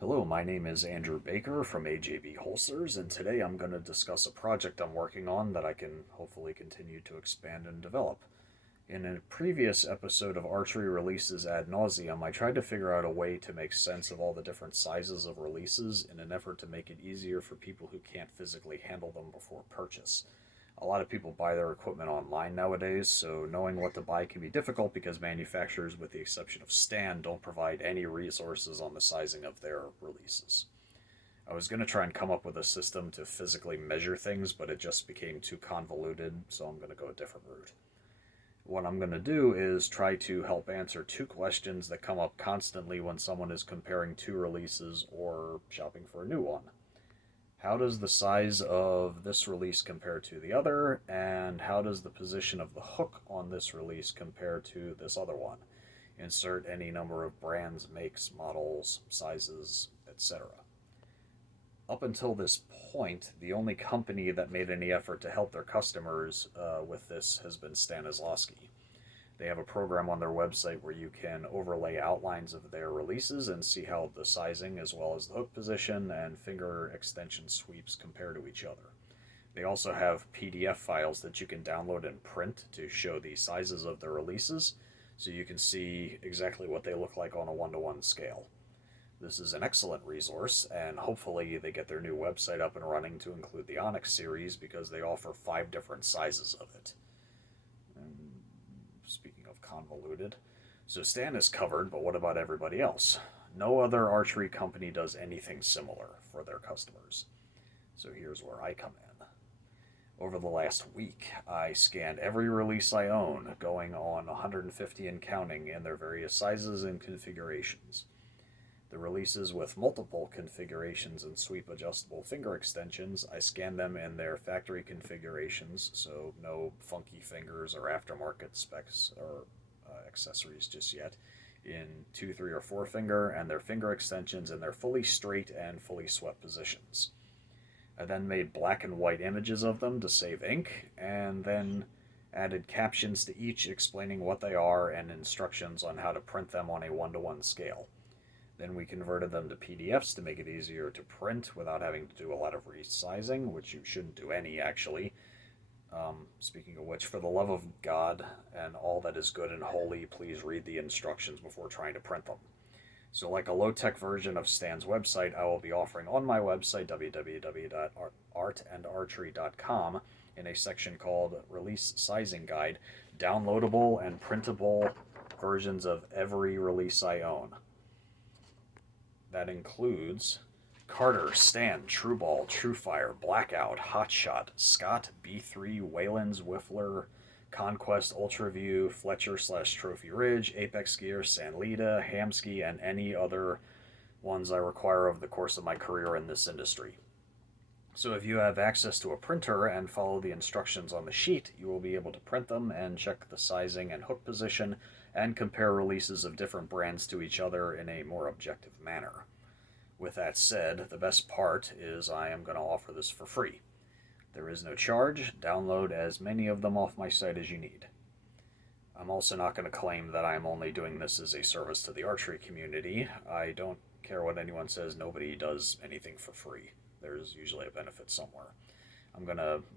Hello, my name is Andrew Baker from AJBHOLSTERS, and today I'm going to discuss a project I'm working on that I can hopefully continue to expand and develop. In a previous episode of Archery Releases Ad Nauseum, I tried to figure out a way to make sense of all the different sizes of releases in an effort to make it easier for people who can't physically handle them before purchase. A lot of people buy their equipment online nowadays, so knowing what to buy can be difficult because manufacturers, with the exception of Stan, don't provide any resources on the sizing of their releases. I was going to try and come up with a system to physically measure things, but it just became too convoluted, so I'm going to go a different route. What I'm going to do is try to help answer two questions that come up constantly when someone is comparing two releases or shopping for a new one. How does the size of this release compare to the other, and how does the position of the hook on this release compare to this other one? Insert any number of brands, makes, models, sizes, etc. Up until this point, the only company that made any effort to help their customers with this has been Stanislavski. They have a program on their website where you can overlay outlines of their releases and see how the sizing, as well as the hook position and finger extension sweeps, compare to each other. They also have PDF files that you can download and print to show the sizes of their releases, so you can see exactly what they look like on a one-to-one scale. This is an excellent resource, and hopefully they get their new website up and running to include the Onyx series because they offer 5 different sizes of it. And speaking of convoluted, so Stan is covered, but what about everybody else? No other archery company does anything similar for their customers. So here's where I come in. Over the last week, I scanned every release I own, going on 150 and counting, in their various sizes and configurations. The releases with multiple configurations and sweep adjustable finger extensions, I scanned them in their factory configurations, so no funky fingers or aftermarket specs or accessories just yet, in 2, 3, or 4 finger, and their finger extensions in their fully straight and fully swept positions. I then made black and white images of them to save ink, and then added captions to each explaining what they are and instructions on how to print them on a one-to-one scale. Then we converted them to PDFs to make it easier to print without having to do a lot of resizing, which you shouldn't do any, actually. Speaking of which, for the love of God and all that is good and holy, please read the instructions before trying to print them. So, like a low-tech version of Stan's website, I will be offering on my website, www.artandarchery.com, in a section called Release Sizing Guide, downloadable and printable versions of every release I own. That includes Carter, Stan, Trueball, Truefire, Blackout, Hotshot, Scott, B3, Wayland's, Whiffler, Conquest, Ultraview, Fletcher/Trophy Ridge, Apex Gear, Sanlita, Hamski, and any other ones I require over the course of my career in this industry. So if you have access to a printer and follow the instructions on the sheet, you will be able to print them and check the sizing and hook position and compare releases of different brands to each other in a more objective manner. With that said, the best part is I am going to offer this for free. There is no charge. Download as many of them off my site as you need. I'm also not going to claim that I'm only doing this as a service to the archery community. I don't care what anyone says, nobody does anything for free. There's usually a benefit somewhere.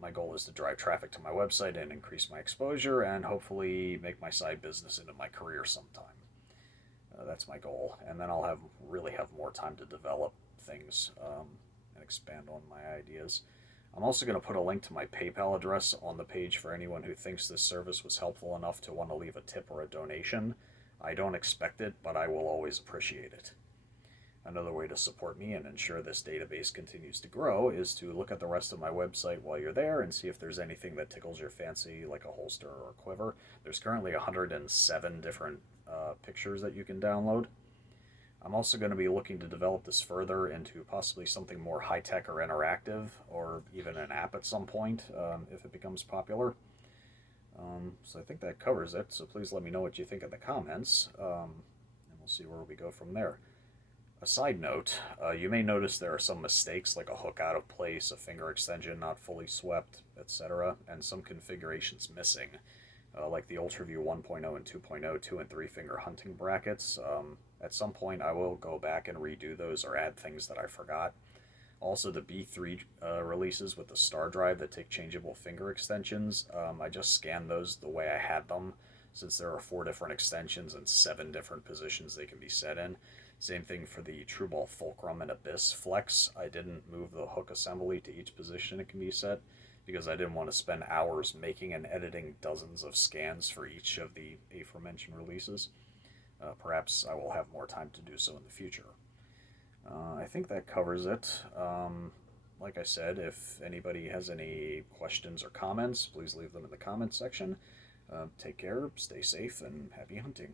My goal is to drive traffic to my website and increase my exposure and hopefully make my side business into my career sometime. That's my goal, and then I'll really have more time to develop things and expand on my ideas. I'm also going to put a link to my PayPal address on the page for anyone who thinks this service was helpful enough to want to leave a tip or a donation. I don't expect it, but I will always appreciate it. Another way to support me and ensure this database continues to grow is to look at the rest of my website while you're there and see if there's anything that tickles your fancy, like a holster or a quiver. There's currently 107 different pictures that you can download. I'm also going to be looking to develop this further into possibly something more high-tech or interactive, or even an app at some point if it becomes popular. So I think that covers it, so please let me know what you think in the comments, and we'll see where we go from there. A side note, you may notice there are some mistakes, like a hook out of place, a finger extension not fully swept, etc., and some configurations missing, like the Ultraview 1.0 and 2.0 2 and 3 finger hunting brackets. At some point, I will go back and redo those or add things that I forgot. Also, the B3 releases with the star drive that take changeable finger extensions, I just scanned those the way I had them, since there are 4 different extensions and 7 different positions they can be set in. Same thing for the Trueball Fulcrum and Abyss Flex. I didn't move the hook assembly to each position it can be set because I didn't want to spend hours making and editing dozens of scans for each of the aforementioned releases. Perhaps I will have more time to do so in the future. I think that covers it. Like I said, if anybody has any questions or comments, please leave them in the comments section. Take care, stay safe, and happy hunting.